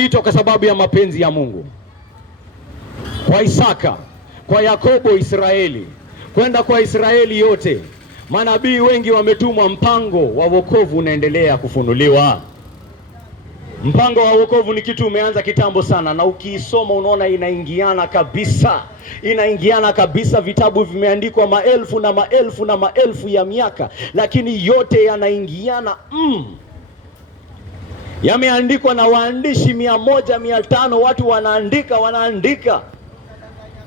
Ito kwa sababu ya mapenzi ya Mungu. Kwa Isaka, kwa Yakobo Israeli, kwenda kwa Israeli yote. Manabii wengi wametumwa, mpango wa wokovu unaendelea kufunuliwa. Mpango wa wokovu ni kitu umeanza kitambo sana, na ukiisoma unaona inaingiana kabisa. Inaingiana kabisa, vitabu vimeandikwa maelfu na maelfu na maelfu ya miaka, lakini yote yanaingiana yameandikwa na waandishi 100, 500, watu wanaandika.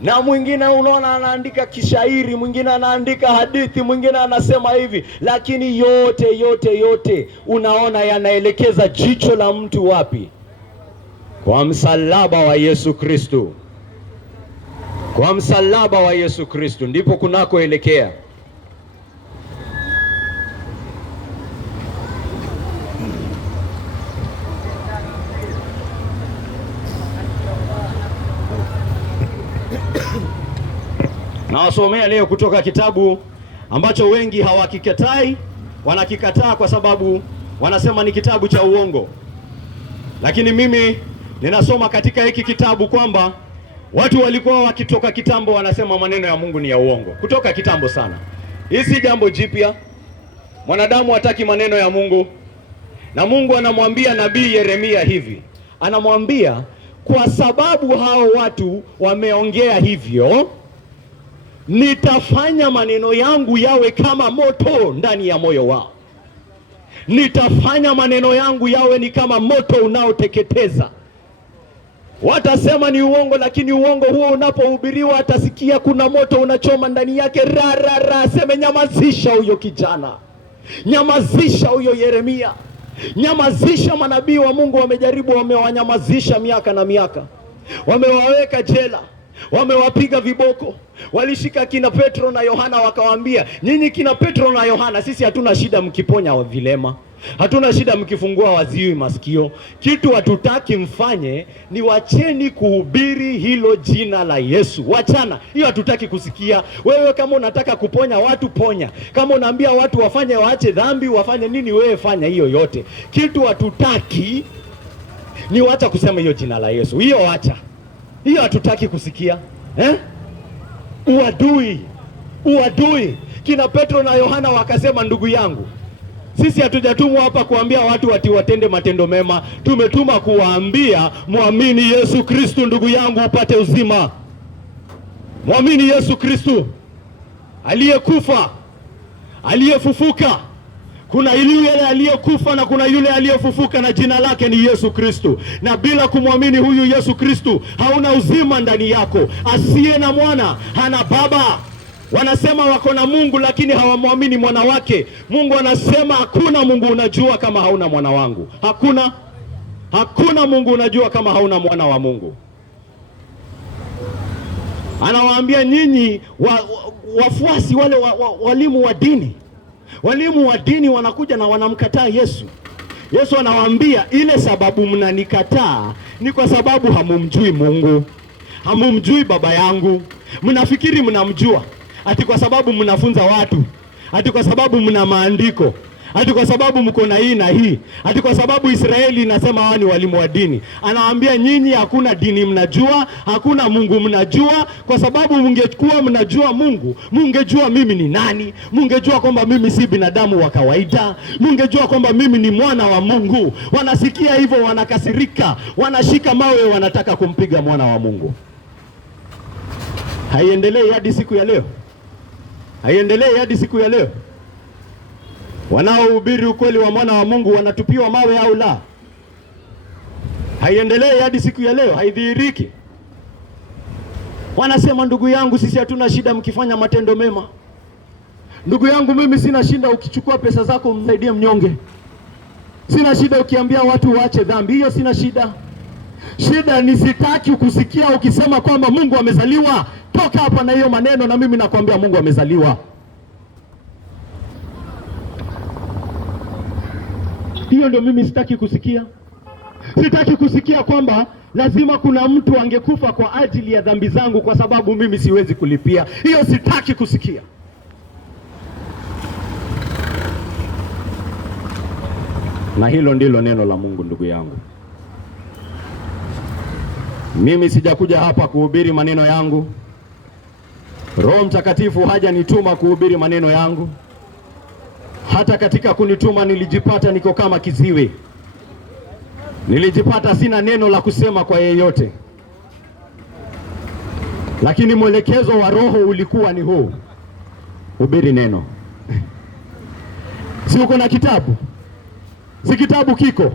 Na mwingine unaona anaandika kishairi, mwingine anaandika hadithi, mwingine anasema hivi, lakini yote unaona yanaelekeza jicho la mtu wapi? Kwa msalaba wa Yesu Kristo. Kwa msalaba wa Yesu Kristo ndipo kunakoelekea. Nawasomea leo kutoka kitabu ambacho wengi hawakikatai, wanakikataa kwa sababu wanasema ni kitabu cha uongo. Lakini mimi ninasoma katika hiki kitabu kwamba watu walikuwa wakitoka kitambo wanasema maneno ya Mungu ni ya uongo. Kutoka kitambo sana. Hii si jambo jipya. Mwanadamu hataki maneno ya Mungu. Na Mungu anamwambia nabii Yeremia hivi. Anamwambia, kwa sababu hao watu wameongea hivyo, nitafanya maneno yangu yawe kama moto ndani ya moyo wao. Nitafanya maneno yangu yawe ni kama moto unaoteketeza. Watasema ni uongo, lakini uongo huo unapohubiriwa atasikia kuna moto unachoma ndani yake. Seme, nyamazisha huyo kijana, nyamazisha huyo Yeremia, nyamazisha. Manabii wa Mungu wamejaribu, wamewanyamazisha miaka na miaka, wamewaweka jela, wamewapiga viboko. Walishika kina Petro na Yohana wakawaambia, nyinyi kina Petro na Yohana, sisi hatuna shida mkiponya wa vilema, hatuna shida mkifungua waziwi masikio. Kitu hatutaki mfanye ni wacheni kuhubiri hilo jina la Yesu. Wachana, hiyo hatutaki kusikia. Wewe kama unataka kuponya watu, ponya. Kama unaambia watu wafanye, waache dhambi, wafanye nini, wewe fanya hiyo yote. Kitu hatutaki ni wacha kusema hiyo jina la Yesu. Hiyo wacha. Hiyo hatutaki kusikia. Uadui. Kina Petro na Yohana wakasema, ndugu yangu, sisi hatujatumwa hapa kuambia watu ati watende matendo mema. Tumetuma kuwaambia muamini Yesu Kristo ndugu yangu upate uzima. Muamini Yesu Kristo aliyekufa, aliyefufuka. Kuna yule aliyekufa na kuna yule aliyefufuka, na jina lake ni Yesu Kristo. Na bila kumwamini huyu Yesu Kristo hauna uzima ndani yako. Asiye na mwana hana baba. Wanasema wako na Mungu lakini hawamwamini mwana wake. Mungu anasema hakuna Mungu unajua kama hauna mwana wangu. Hakuna Mungu unajua kama hauna mwana wa Mungu. Anawaambia nyinyi wafuasi wale walimu wa dini. Walimu wa dini wanakuja na wanamkataa Yesu. Yesu anawaambia, ile sababu mnanikataa ni kwa sababu hamumjui Mungu. Hamumjui baba yangu. Mnafikiri mnamjua ati kwa sababu mnafunza watu, ati kwa sababu mna maandiko, ati kwa sababu mko na hii na hii, ati kwa sababu Israeli inasema hawa ni walimu wa dini. Anawaambia nyinyi hakuna dini mnajua, hakuna Mungu mnajua. Kwa sababu mungekuwa mnajua Mungu, mungejua mimi ni nani, mungejua kwamba mimi si binadamu wa kawaida, mungejua kwamba mimi ni mwana wa Mungu. Wanasikia hivyo wanakasirika, wanashika mawe, wanataka kumpiga mwana wa Mungu. Haiendelei hadi siku ya leo. Haiendelei hadi siku ya leo. Wanaohubiri ukweli wa mwana wa Mungu wanatupiwa mawe au la? Haiendelei hadi siku ya leo, haidhihiriki. Wanasema, ndugu yangu, sisi hatuna shida mkifanya matendo mema. Ndugu yangu, mimi sina shida ukichukua pesa zako umsaidie mnyonge. Sina shida ukiambia watu waache dhambi, hiyo sina shida. Shida ni sitaki kusikia ukisema kwamba Mungu amezaliwa. Toka hapa na hiyo maneno, na mimi nakwambia Mungu amezaliwa. Hiyo ndio mimi sitaki kusikia. Sitaki kusikia kwamba lazima kuna mtu angekufa kwa ajili ya dhambi zangu kwa sababu mimi siwezi kulipia. Hiyo sitaki kusikia. Na hilo ndilo neno la Mungu, ndugu yangu. Mimi sijakuja hapa kuhubiri maneno yangu. Roho Mtakatifu hajanituma kuhubiri maneno yangu. Hata katika kunituma nilijipata niko kama kiziwi. Nilijipata sina neno la kusema kwa yeyote. Lakini mwelekezo wa Roho ulikuwa ni huu: hubiri neno. Si uko na kitabu? Si kitabu kiko?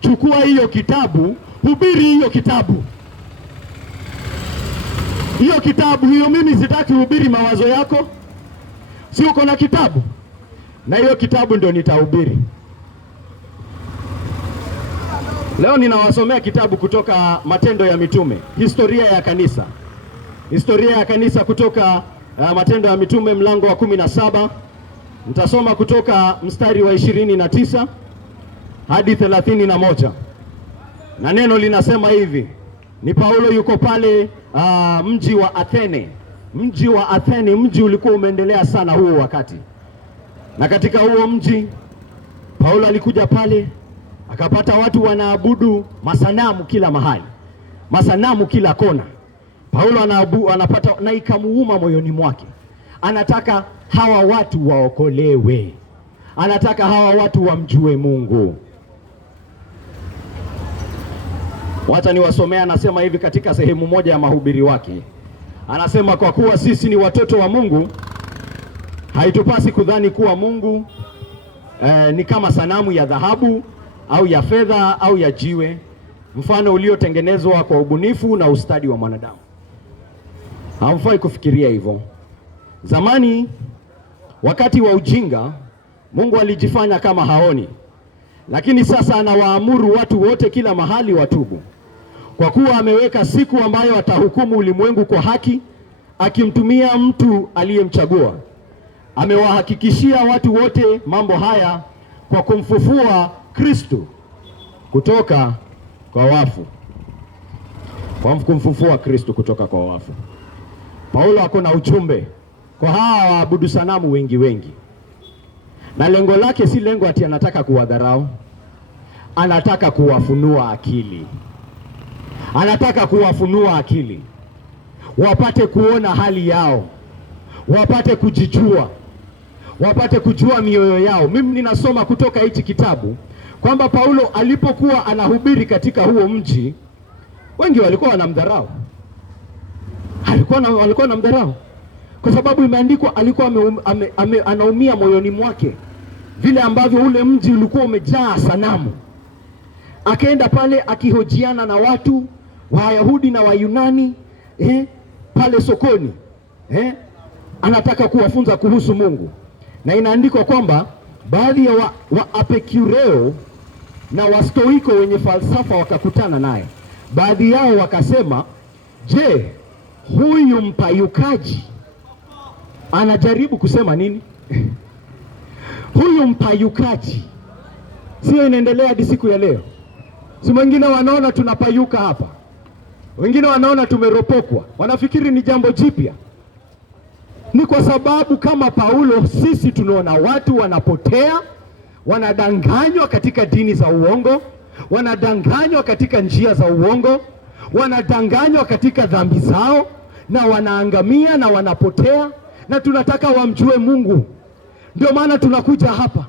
Chukua hiyo kitabu, hubiri hiyo kitabu. Hiyo kitabu hiyo, mimi sitaki hubiri mawazo yako. Si uko na kitabu? Na hiyo kitabu ndio nitahubiri. Leo ninawasomea kitabu kutoka Matendo ya Mitume, historia ya kanisa. Historia ya kanisa kutoka Matendo ya Mitume mlango wa 17. Nitasoma kutoka mstari wa 29 hadi 31. Na neno linasema hivi. Ni Paulo yuko pale mji wa Athene. Mji wa Athene, mji ulikuwa umeendelea sana huo wakati. Na katika huo mji Paulo alikuja pale, akapata watu wanaabudu masanamu kila mahali. Masanamu kila kona. Paulo anapata, na ikamuuma moyoni mwake. Anataka hawa watu waokolewe. Anataka hawa watu wamjue Mungu. Wacha niwasomea, anasema hivi katika sehemu moja ya mahubiri wake. Anasema, kwa kuwa sisi ni watoto wa Mungu, haitupasi kudhani kuwa Mungu ni kama sanamu ya dhahabu au ya fedha au ya jiwe, mfano uliotengenezwa kwa ubunifu na ustadi wa mwanadamu. Hamfai kufikiria hivyo. Zamani, wakati wa ujinga, Mungu alijifanya kama haoni. Lakini sasa anawaamuru watu wote kila mahali watubu. Kwa kuwa ameweka siku ambayo atahukumu ulimwengu kwa haki, akimtumia mtu aliyemchagua. Amewahakikishia watu wote mambo haya kwa kumfufua Kristo kutoka kwa wafu. Kwa kumfufua Kristo kutoka kwa wafu. Paulo ako na ujumbe kwa hawa waabudu sanamu wengi. Na lengo lake si lengo ati anataka kuwadharau. Anataka kuwafunua akili. Anataka kuwafunua akili. Wapate kuona hali yao. Wapate kujijua. Wapate kujua mioyo yao. Mimi ninasoma kutoka hichi kitabu kwamba Paulo alipokuwa anahubiri katika huo mji, wengi walikuwa wanamdharau. Walikuwa wanamdharau. Kwa sababu imeandikwa alikuwa anaumia moyoni mwake vile ambavyo ule mji ulikuwa umejaa sanamu. Akaenda pale akihojiana na watu Wayahudi na Wayunani pale sokoni. Anataka kuwafunza kuhusu Mungu. Na inaandikwa kwamba baadhi ya wa Apekureo na Wastoiko wenye falsafa wakakutana naye. Baadhi yao wakasema, je, huyu mpayukaji anajaribu kusema nini? Huyu mpayukaji, sio inaendelea hadi siku ya leo? Si wengine wanaona tunapayuka hapa, wengine wanaona tumeropokwa, wanafikiri ni jambo jipya. Ni kwa sababu kama Paulo sisi tunaona watu wanapotea, wanadanganywa katika dini za uongo, wanadanganywa katika njia za uongo, wanadanganywa katika dhambi zao, na wanaangamia na wanapotea, na tunataka wamjue Mungu. Ndio maana tunakuja hapa.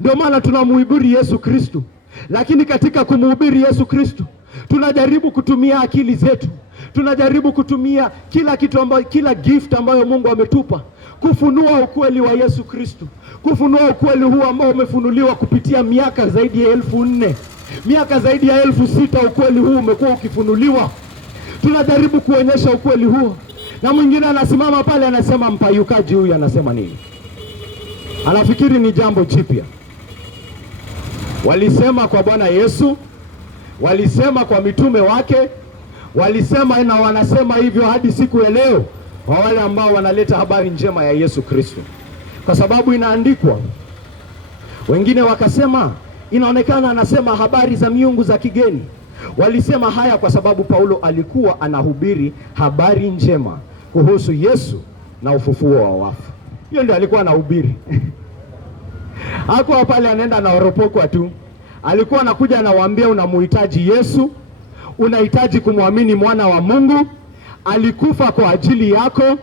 Ndio maana tunamhubiri Yesu Kristo. Lakini katika kumhubiri Yesu Kristo, tunajaribu kutumia akili zetu. Tunajaribu kutumia kila kitu kila gift ambayo Mungu ametupa kufunua ukweli wa Yesu Kristo. Kufunua ukweli huu ambao umefunuliwa kupitia miaka zaidi ya 1400. Miaka zaidi ya 6000 ukweli huu umekuwa ukifunuliwa. Tunajaribu kuonyesha ukweli huo. Na mwingine anasimama pale anasema, mpayukaji huyu anasema nini? Anafikiri ni jambo jipya. Walisema kwa Bwana Yesu, walisema kwa mitume wake, walisema na wanasema hivyo hadi siku ya leo kwa wale ambao wanaleta habari njema ya Yesu Kristo. Kwa sababu inaandikwa, wengine wakasema inaonekana anasema habari za miungu za kigeni. Walisema haya kwa sababu Paulo alikuwa anahubiri habari njema kuhusu Yesu na ufufuo wa wafu. Hiyo ndio alikuwa anahubiri. Hakuwa pale anaenda na oropokwa tu. Alikuwa anakuja anawaambia, unamuhitaji Yesu, unahitaji kumwamini mwana wa Mungu, alikufa kwa ajili yako,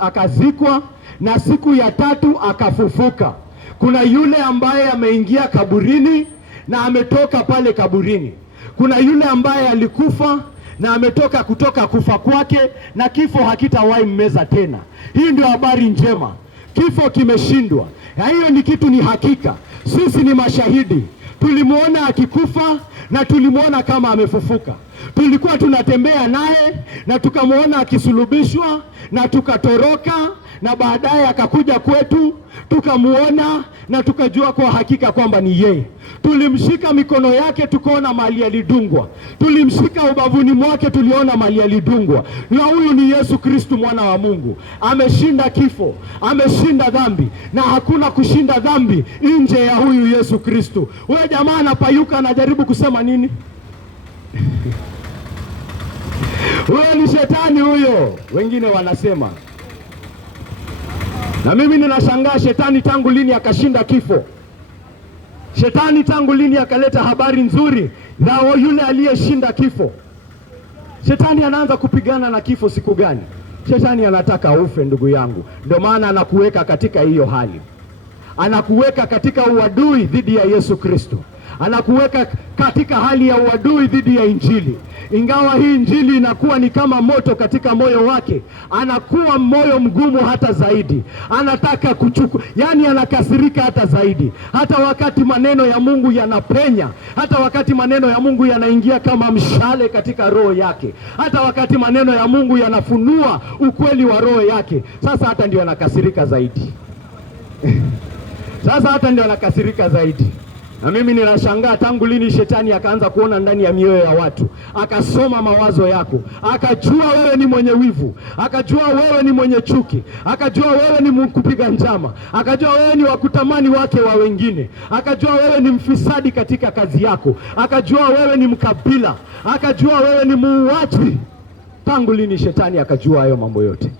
akazikwa na siku ya tatu akafufuka. Kuna yule ambaye ameingia kaburini na ametoka pale kaburini. Kuna yule ambaye alikufa na ametoka kutoka kufa kwake, na kifo hakitawahi mmeza tena. Hii ndio habari njema. Kifo kimeshindwa. Hiyo ni kitu, ni hakika. Sisi ni mashahidi. Tulimuona akikufa na tulimuona kama amefufuka. Tulikuwa tunatembea naye na tukamuona akisulubishwa na tukatoroka, na baadaye akakuja kwetu tukamuona na tukajua kwa hakika kwamba ni yeye. Tulimshika mikono yake tukaona mahali alidungwa, tulimshika ubavuni mwake tuliona mahali alidungwa. Na huyu ni Yesu Kristo mwana wa Mungu. Ameshinda kifo, ameshinda dhambi, na hakuna kushinda dhambi nje ya huyu Yesu Kristo. Wewe jamaa anapayuka, anajaribu kusema nini? Huyo ni shetani huyo, wengine wanasema. Na mimi ninashangaa, shetani tangu lini akashinda kifo? Shetani tangu lini akaleta habari nzuri za yule aliyeshinda kifo? Shetani anaanza kupigana na kifo siku gani? Shetani anataka ufe, ndugu yangu. Ndio maana anakuweka katika hiyo hali, anakuweka katika uadui dhidi ya Yesu Kristo, anakuweka katika hali ya uadui dhidi ya Injili. Ingawa hii Injili inakuwa ni kama moto katika moyo wake, anakuwa moyo mgumu hata zaidi. Anataka kuchukua, yani anakasirika hata zaidi. Hata wakati maneno ya Mungu yanapenya, hata wakati maneno ya Mungu yanaingia kama mshale katika roho yake, hata wakati maneno ya Mungu yanafunua ukweli wa roho yake, sasa hata ndio anakasirika zaidi. Sasa hata ndio anakasirika zaidi. Na mimi ninashangaa tangu lini shetani akaanza kuona ndani ya mioyo ya watu, akasoma mawazo yako, akajua wewe ni mwenye wivu, akajua wewe ni mwenye chuki, akajua wewe ni mkupiga njama, akajua wewe ni wakutamani wake wa wengine, akajua wewe ni mfisadi katika kazi yako, akajua wewe ni mkabila, akajua wewe ni muuaji. Tangu lini shetani akajua hayo mambo yote?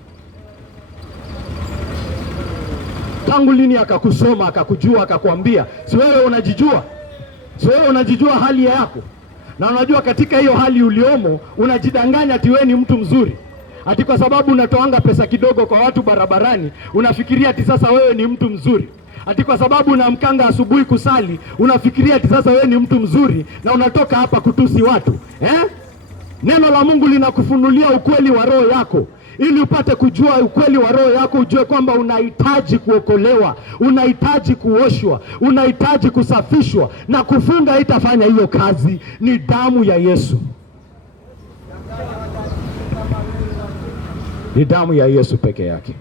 Tangu lini akakusoma, akakujua, akakwambia? Si wewe unajijua? Si wewe unajijua hali yako? Na unajua katika hiyo hali uliomo unajidanganya ati wewe ni mtu mzuri, ati kwa sababu unatoanga pesa kidogo kwa watu barabarani unafikiria ati sasa wewe ni mtu mzuri, ati kwa sababu unamkanga asubuhi kusali unafikiria ati sasa wewe ni mtu mzuri, na unatoka hapa kutusi watu. Neno la Mungu linakufunulia ukweli wa roho yako, ili upate kujua ukweli wa roho yako, ujue kwamba unahitaji kuokolewa, unahitaji kuoshwa, unahitaji kusafishwa, na kufunga itafanya hiyo kazi. Ni damu ya Yesu, ni damu ya Yesu peke yake.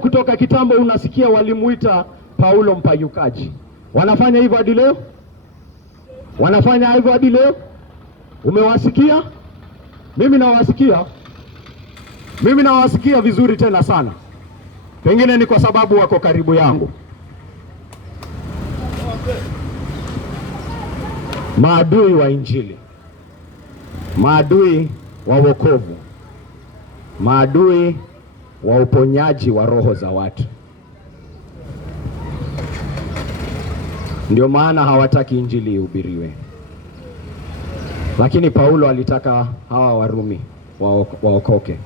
Kutoka kitambo unasikia walimuita Paulo mpayukaji. Wanafanya hivyo hadi leo? Wanafanya hivyo hadi leo? Umewasikia? Mimi nawasikia vizuri tena sana. Pengine ni kwa sababu wako karibu yangu. Maadui wa Injili, maadui wa wokovu, maadui wa uponyaji wa roho za watu. Ndio maana hawataki Injili ihubiriwe. Lakini Paulo alitaka hawa Warumi waokoke.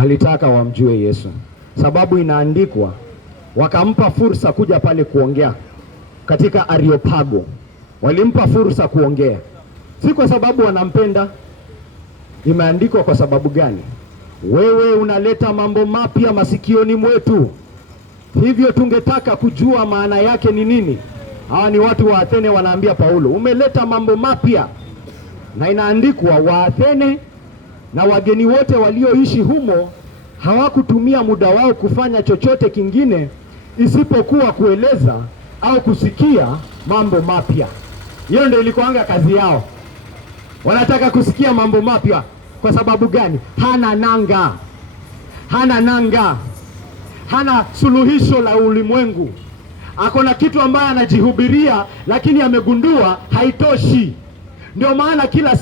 Alitaka wamjue Yesu. Sababu inaandikwa, wakampa fursa kuja pale kuongea katika Areopago. Walimpa fursa kuongea. Si kwa sababu wanampenda. Imeandikwa kwa sababu gani? Wewe unaleta mambo mapya masikioni mwetu. Hivyo tungetaka kujua maana yake ni nini. Hawa ni watu wa Athene wanaambia Paulo, umeleta mambo mapya. Na inaandikwa Waathene na wageni wote walioishi humo hawakutumia muda wao kufanya chochote kingine isipokuwa kueleza au kusikia mambo mapya. Hiyo ndio ilikuanga kazi yao. Wanataka kusikia mambo mapya. Kwa sababu gani? Hana nanga. Hana suluhisho la ulimwengu. Akona kitu ambaye anajihubiria, lakini amegundua haitoshi. Ndio maana kila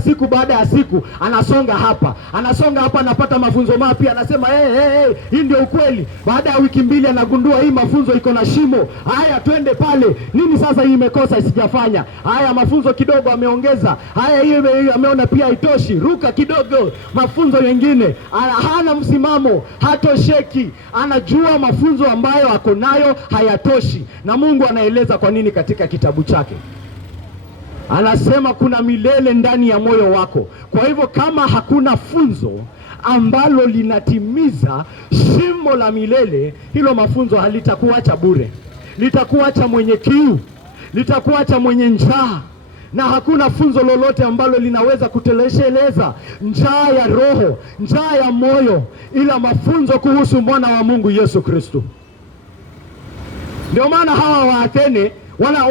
siku baada ya siku anasonga hapa, anapata mafunzo mapya, anasema hii ndio ukweli. Baada ya wiki mbili anagundua hii mafunzo iko na shimo. Haya, twende pale. Nini sasa hii imekosa isijafanya? Haya, mafunzo kidogo ameongeza. Haya, hiyo ameona pia haitoshi, ruka kidogo, mafunzo mengine. Hana msimamo, hatosheki. Anajua mafunzo ambayo ako nayo hayatoshi, na Mungu anaeleza kwa nini katika kitabu chake. Anasema kuna milele ndani ya moyo wako. Kwa hivyo kama hakuna funzo ambalo linatimiza shimo la milele, hilo mafunzo halitakuacha bure. Litakuacha mwenye kiu, litakuacha mwenye njaa. Na hakuna funzo lolote ambalo linaweza kutelesheleza njaa ya roho, njaa ya moyo, ila mafunzo kuhusu mwana wa Mungu Yesu Kristo. Ndio maana hawa wa Athene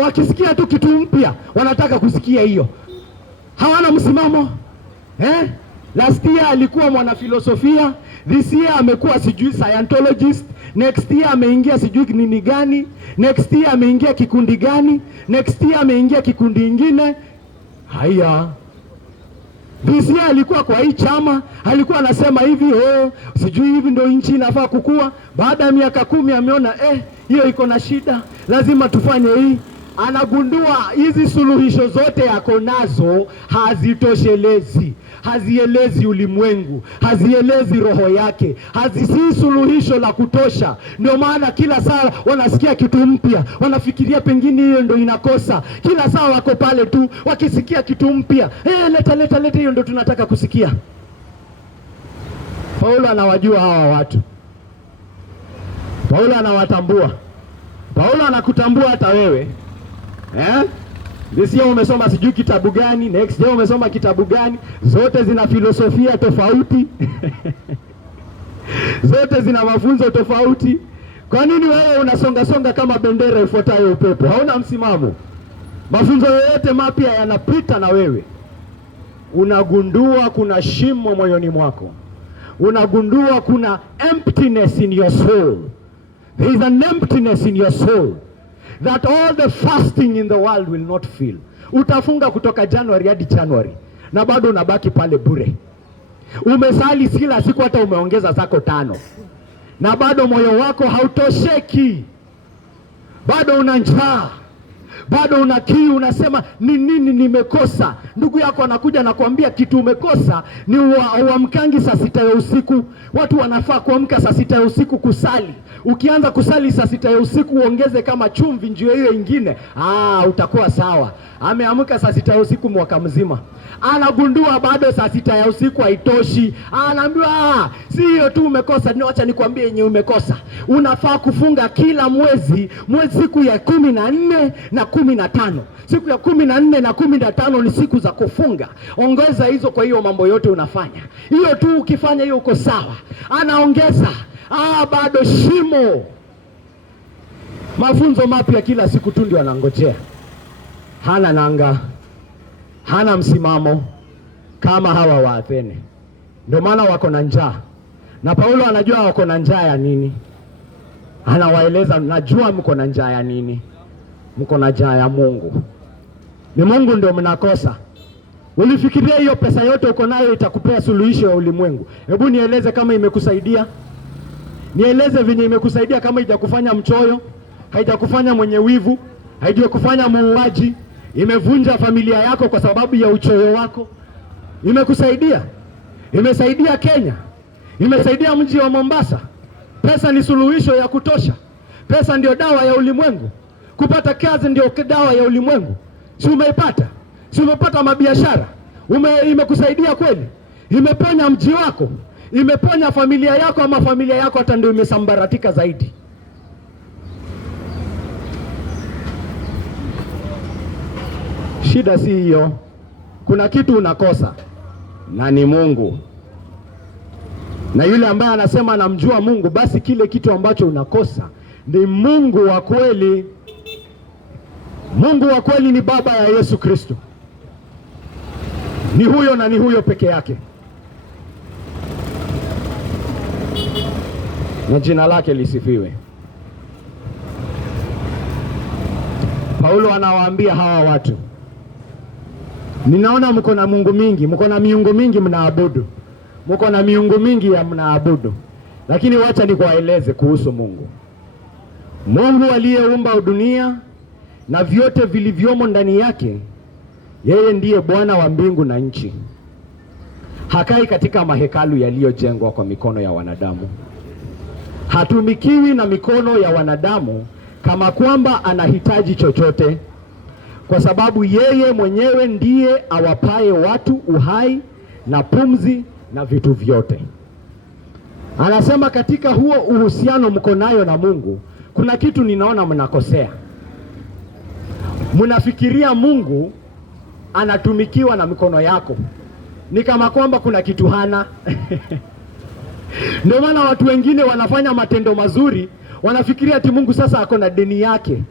wakisikia tu kitu mpya wanataka kusikia hiyo. Hawana msimamo. Last year alikuwa mwanafilosofia, this year amekuwa sijui Scientologist, next year ameingia sijui nini gani, next year ameingia kikundi gani, next year ameingia kikundi ingine. Haya, this year alikuwa kwa hii chama, alikuwa anasema hivi, sijui hivi ndio nchi inafaa kukua. Baada ya miaka 10 ameona hiyo iko na shida, lazima tufanye hii. Anagundua hizi suluhisho zote yako nazo hazitoshelezi, hazielezi ulimwengu, hazielezi roho yake, si suluhisho la kutosha. Ndio maana kila saa wanasikia kitu mpya, wanafikiria pengine hiyo ndio inakosa. Kila saa wako pale tu wakisikia kitu mpya, leta hiyo ndio tunataka kusikia. Paulo anawajua hawa watu. Paulo anawatambua. Paulo anakutambua hata wewe. This year umesoma sijui kitabu gani, next year umesoma kitabu gani, zote zina filosofia tofauti. Zote zina mafunzo tofauti. Kwa nini wewe unasonga kama bendera ifuatayo upepo? Hauna msimamo. Mafunzo yote mapya yanapita na wewe. Unagundua kuna shimo moyoni mwako. Unagundua kuna emptiness in your soul. There is an emptiness in your soul that all the fasting in the world will not fill. Utafunga kutoka January hadi January na bado unabaki pale bure. Umesali kila siku, hata umeongeza zako 5, na bado moyo wako hautosheki. Bado una njaa, bado una kiu, unasema ni nini nimekosa? Ndugu yako anakuja na kuambia kitu umekosa ni uamkangi saa 6 ya usiku. Watu wanafaa kuamka saa 6 ya usiku kusali. Ukianza kusali saa 6 ya usiku uongeze kama chumvi njio hiyo ingine, utakuwa sawa. Ameamka saa 6 ya usiku mwaka mzima. Anagundua bado saa 6 ya usiku haitoshi. Anaambiwa si hiyo tu umekosa, acha nikwambie yenye umekosa. Unafaa kufunga kila mwezi siku ya 14 na 15. Siku ya 14 na 15 ni siku za kufunga. Ongeza hizo kwa hiyo mambo yote unafanya. Hiyo tu ukifanya hiyo uko sawa. Anaongeza, bado shimo. Mafunzo mapya kila siku tu ndio anangojea. Hana nanga, hana msimamo kama hawa wa Athene. Ndio maana wako na njaa. Na Paulo anajua wako na njaa ya nini. Anawaeleza, najua mko na njaa ya nini. Mko na njaa ya Mungu. Ni Mungu ndio mnakosa. Ulifikiria hiyo pesa yote uko nayo itakupea suluhisho ya ulimwengu? Hebu nieleze kama imekusaidia. Nieleze venye imekusaidia. Kama haijakufanya mchoyo, haijakufanya mwenye wivu, haijakufanya muuaji, imevunja familia yako kwa sababu ya uchoyo wako, imekusaidia? Imesaidia Kenya, imesaidia mji wa Mombasa. Pesa ni suluhisho ya kutosha. Pesa ndio dawa ya ulimwengu. Kupata kazi ndio dawa ya ulimwengu. Si umeipata? Si umepata mabiashara? Imekusaidia kweli? Imeponya mji wako? Imeponya familia yako, ama familia yako hata ndio imesambaratika zaidi? Shida si hiyo. Kuna kitu unakosa, na ni Mungu. Na yule ambaye anasema anamjua Mungu, basi kile kitu ambacho unakosa ni Mungu wa kweli. Mungu wa kweli ni Baba ya Yesu Kristo. Ni huyo na ni huyo peke yake. Na jina lake lisifiwe. Paulo anawaambia hawa watu, Ninaona mko na Mungu mingi, mko na miungu mingi mnaabudu. Mko na miungu mingi ya mnaabudu. Lakini wacha nikuwaeleze kuhusu Mungu. Mungu aliyeumba dunia na vyote vilivyomo ndani yake, yeye ndiye Bwana wa mbingu na nchi. Hakai katika mahekalu yaliyojengwa kwa mikono ya wanadamu. Hatumikiwi na mikono ya wanadamu kama kwamba anahitaji chochote, kwa sababu yeye mwenyewe ndiye awapaye watu uhai na pumzi na vitu vyote. Anasema katika huo uhusiano mko nayo na Mungu, kuna kitu ninaona mnakosea. Mnafikiria Mungu anatumikiwa na mikono yako, ni kama kwamba kuna kitu hana. Ndio maana watu wengine wanafanya matendo mazuri, wanafikiria ati Mungu sasa ako na deni yake.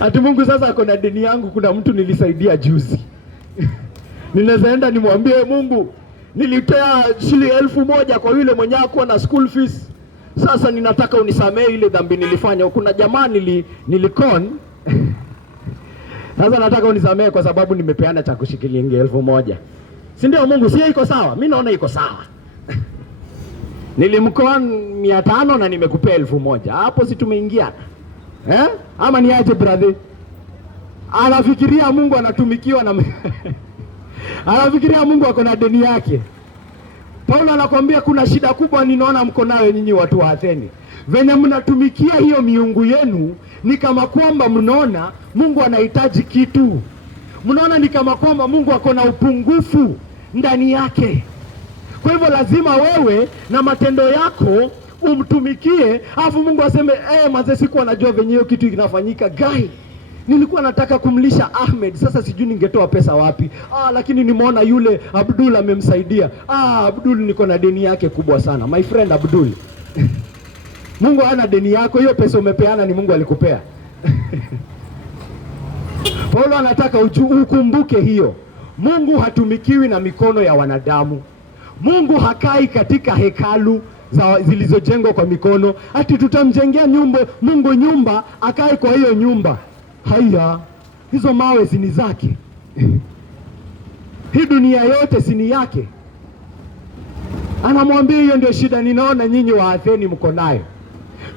Ati Mungu sasa ako na deni yangu. Kuna mtu nilisaidia juzi. Ninaweza enda nimwambie Mungu, nilitoa shilingi 1000 kwa yule mwenye hakuwa na school fees. Sasa ninataka unisamee ile dhambi nilifanya. Kuna jamaa nilikon. Sasa nataka unisamee kwa sababu nimepeana cha kushikilingi 1000. Si ndio Mungu? Si iko sawa? Mimi naona iko sawa. Nilimkon 500 na nimekupea 1000. Hapo si tumeingia? Ama ni aje brother? Anafikiria Mungu anatumikiwa na anafikiria Mungu ako na deni yake. Paulo anakuambia kuna shida kubwa ninaona mko nayo nyinyi watu wa Atheni. Venye mnatumikia hiyo miungu yenu ni kama kwamba mnaona Mungu anahitaji kitu. Mnaona ni kama kwamba Mungu ako na upungufu ndani yake. Kwa hivyo lazima wewe na matendo yako umtumikie, afu Mungu aseme manze sikuwa najua venye hiyo kitu inafanyika. Guy, nilikuwa nataka kumlisha Ahmed, sasa sijui ningetoa pesa wapi. Lakini nimeona yule Abdul amemsaidia. Abdul niko na deni yake kubwa sana. My friend Abdul. Mungu hana deni yako, hiyo pesa umepeana ni Mungu alikupea. Paulo anataka ukumbuke hiyo. Mungu hatumikiwi na mikono ya wanadamu. Mungu hakai katika hekalu zilizojengwa kwa mikono. Ati tutamjengea Mungu nyumba akae kwa hiyo nyumba. Haya, hizo mawe si ni zake. Hii dunia yote si ni yake. Anamwambia hiyo ndio shida ninaona nyinyi wa Atheni mko nayo.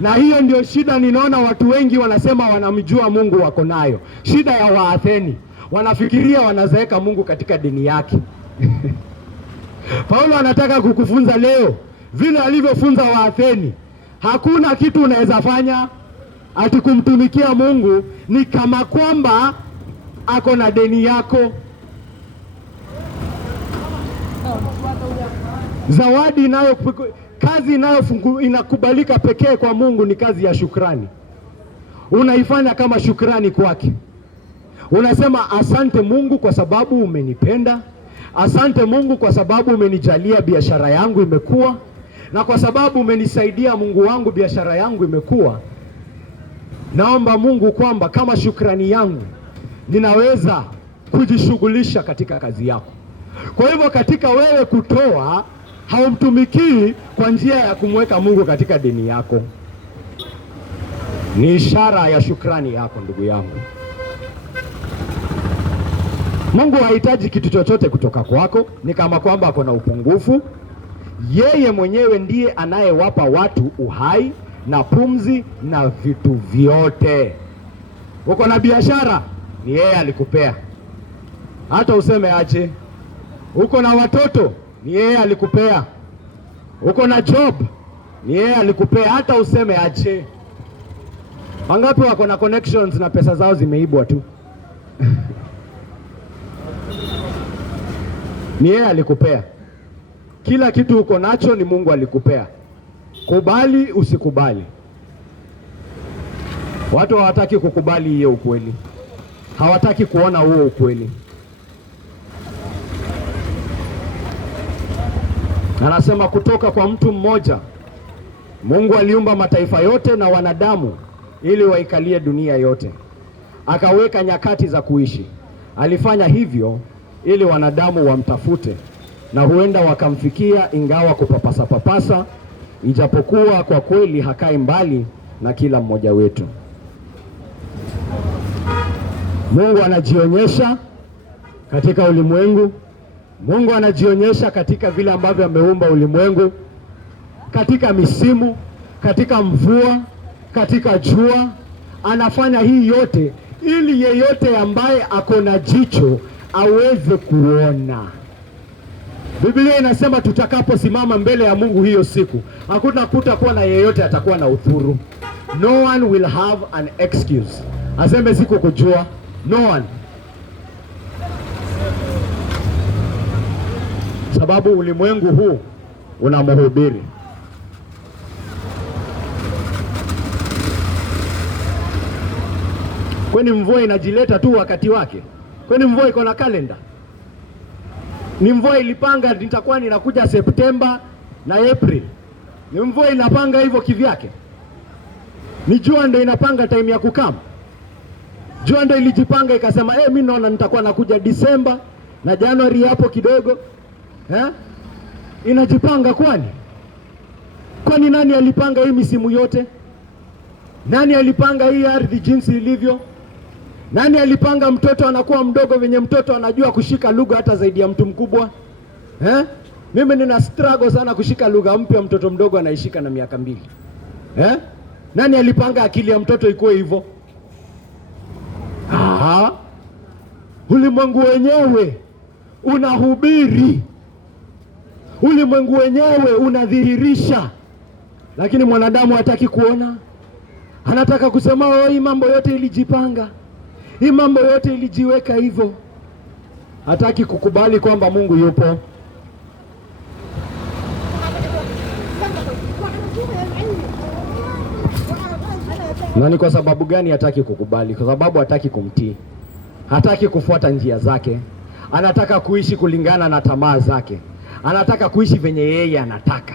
Na hiyo ndio shida ninaona watu wengi wanasema wanamjua Mungu wako nayo. Shida ya wa Atheni, wanafikiria wanazaeka Mungu katika dini yake. Paulo anataka kukufunza leo vile alivyofunza wa Atheni. Hakuna kitu unaweza fanya ati kumtumikia Mungu ni kama kwamba ako na deni yako. Zawadi kazi inakubalika pekee kwa Mungu ni kazi ya shukrani. Unaifanya kama shukrani kwake. Unasema asante Mungu kwa sababu umenipenda. Asante Mungu kwa sababu umenijalia biashara yangu imekuwa. Na kwa sababu umenisaidia Mungu wangu biashara yangu imekuwa. Naomba Mungu kwamba kama shukrani yangu ninaweza kujishughulisha katika kazi yako. Kwa hivyo katika wewe kutoa, haumtumikii kwa njia ya kumweka Mungu katika dini yako. Ni ishara ya shukrani yako ndugu yangu. Mungu hahitaji kitu chochote kutoka kwako, ni kama kwamba ako na upungufu. Yeye mwenyewe ndiye anayewapa watu uhai na pumzi na vitu vyote. Uko na biashara, ni yeye alikupea. Hata useme aje. Uko na watoto, ni yeye alikupea. Uko na job, ni yeye alikupea. Hata useme aje. Wangapi wako na connections na pesa zao zimeibwa tu? Ni yeye alikupea. Kila kitu uko nacho ni Mungu alikupea. Kubali usikubali. Watu hawataki kukubali hiyo ukweli. Hawataki kuona huo ukweli. Anasema kutoka kwa mtu mmoja Mungu aliumba mataifa yote na wanadamu ili waikalie dunia yote. Akaweka nyakati za kuishi. Alifanya hivyo ili wanadamu wamtafute na huenda wakamfikia ingawa kupapasa papasa, ijapokuwa kwa kweli hakai mbali na kila mmoja wetu. Mungu anajionyesha katika ulimwengu. Mungu anajionyesha katika vile ambavyo ameumba ulimwengu, katika misimu, katika mvua, katika jua. Anafanya hii yote ili yeyote ambaye ako na jicho aweze kuona. Biblia inasema tutakaposimama mbele ya Mungu hiyo siku, hakuna kutakuwa na yeyote atakuwa na udhuru. No one will have an excuse. Aseme sikukujua. No one. Sababu ulimwengu huu unamhubiri. Kwani mvua inajileta tu wakati wake? Kwani mvua iko na kalenda? Ni mvua ilipanga nitakuwa ninakuja Septemba na April. Ni mvua inapanga hivyo kivyake? Ni jua ndio inapanga time ya kukama? Jua ndio ilijipanga ikasema mimi naona nitakuwa nakuja Disemba na Januari hapo kidogo. Inajipanga kwani? Kwani nani alipanga hii misimu yote? Nani alipanga hii ardhi jinsi ilivyo? Nani alipanga mtoto anakuwa mdogo venye mtoto anajua kushika lugha hata zaidi ya mtu mkubwa? Mimi nina struggle sana kushika lugha mpya, mtoto mdogo anaishika na miaka 2. Nani alipanga akili ya mtoto ikuwe hivyo? Ulimwengu wenyewe unahubiri. Ulimwengu wenyewe unadhihirisha. Lakini mwanadamu hataki kuona. Anataka kusema hii mambo yote ilijipanga. Hii mambo yote ilijiweka hivyo. Hataki kukubali kwamba Mungu yupo. Na ni kwa sababu gani hataki kukubali? Kwa sababu hataki kumtii. Hataki kufuata njia zake. Anataka kuishi kulingana na tamaa zake. Anataka kuishi venye yeye anataka.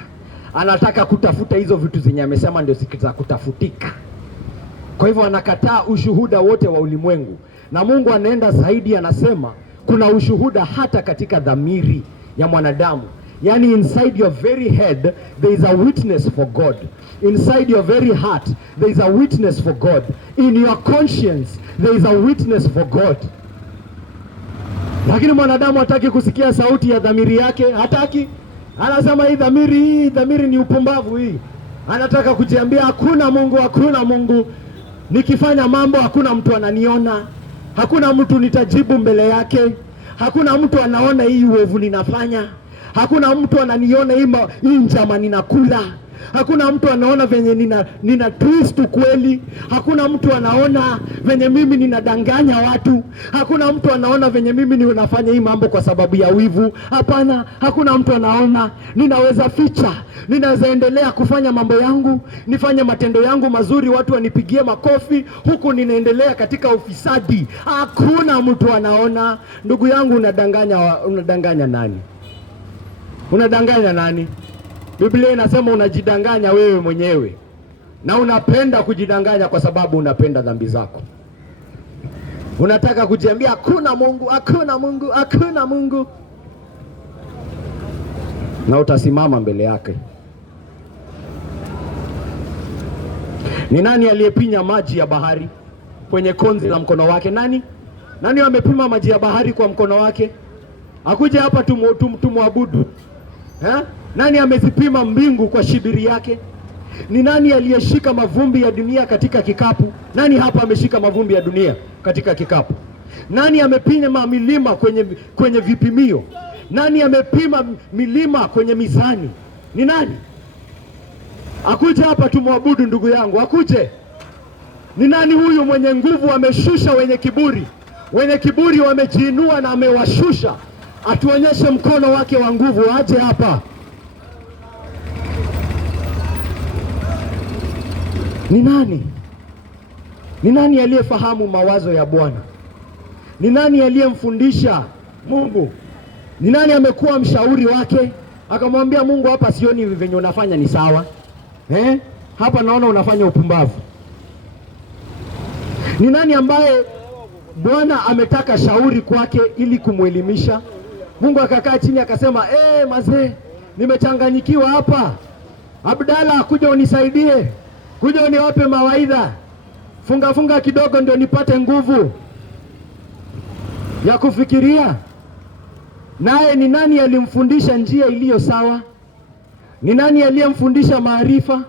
Anataka kutafuta hizo vitu zenye amesema ndio za kutafutika. Kwa hivyo anakataa ushuhuda wote wa ulimwengu. Na Mungu anaenda zaidi, anasema kuna ushuhuda hata katika dhamiri ya mwanadamu. Yani inside your very head there is a witness for God. Inside your very heart there is a witness for God. In your conscience there is a witness for God. Lakini mwanadamu hataki kusikia sauti ya dhamiri yake. Hataki. Anasema hii dhamiri ni upumbavu hii. Anataka kujiambia hakuna Mungu, hakuna Mungu. Nikifanya mambo hakuna mtu ananiona. Hakuna mtu nitajibu mbele yake. Hakuna mtu anaona hii uovu ninafanya. Hakuna mtu ananiona hii njama ninakula. Hakuna mtu anaona venye nina twist kweli. Hakuna mtu anaona venye mimi ninadanganya watu. Hakuna mtu anaona venye mimi ninafanya hii mambo kwa sababu ya wivu. Hapana, hakuna mtu anaona. Ninaweza ficha, ninaweza endelea kufanya mambo yangu, nifanye matendo yangu mazuri, watu wanipigie makofi, huku ninaendelea katika ufisadi. Hakuna mtu anaona. Ndugu yangu, unadanganya nani? Unadanganya nani? Biblia inasema unajidanganya wewe mwenyewe. Na unapenda kujidanganya kwa sababu unapenda dhambi zako. Unataka kujiambia hakuna Mungu, hakuna Mungu, hakuna Mungu. Na utasimama mbele yake. Ni nani aliyepinya maji ya bahari kwenye konzi la mkono wake? Nani? Nani amepima maji ya bahari kwa mkono wake? Akuje hapa tumwabudu. Nani amezipima mbingu kwa shibiri yake? Ni nani aliyeshika mavumbi ya dunia katika kikapu? Nani hapa ameshika mavumbi ya dunia katika kikapu? Nani amepima milima kwenye vipimio? Nani amepima milima kwenye mizani? Ni nani? Akuje hapa tumwabudu ndugu yangu, akuje. Ni nani huyu mwenye nguvu ameshusha wenye kiburi? Wenye kiburi wamejiinua na amewashusha. Atuonyeshe mkono wake wa nguvu, aje hapa. Ni nani? Ni nani aliyefahamu mawazo ya Bwana? Ni nani aliyemfundisha Mungu? Ni nani amekuwa mshauri wake? Akamwambia Mungu, hapa sioni venye unafanya ni sawa. Hapa naona unafanya upumbavu. Ni nani ambaye Bwana ametaka shauri kwake ili kumwelimisha? Mungu akakaa chini akasema, mazee, nimechanganyikiwa hapa. Abdalla, kuja unisaidie. Kuja uniwape mawaidha. Funga kidogo ndio nipate nguvu. ya kufikiria. Naye ni nani alimfundisha njia iliyo sawa? Ni nani aliyemfundisha maarifa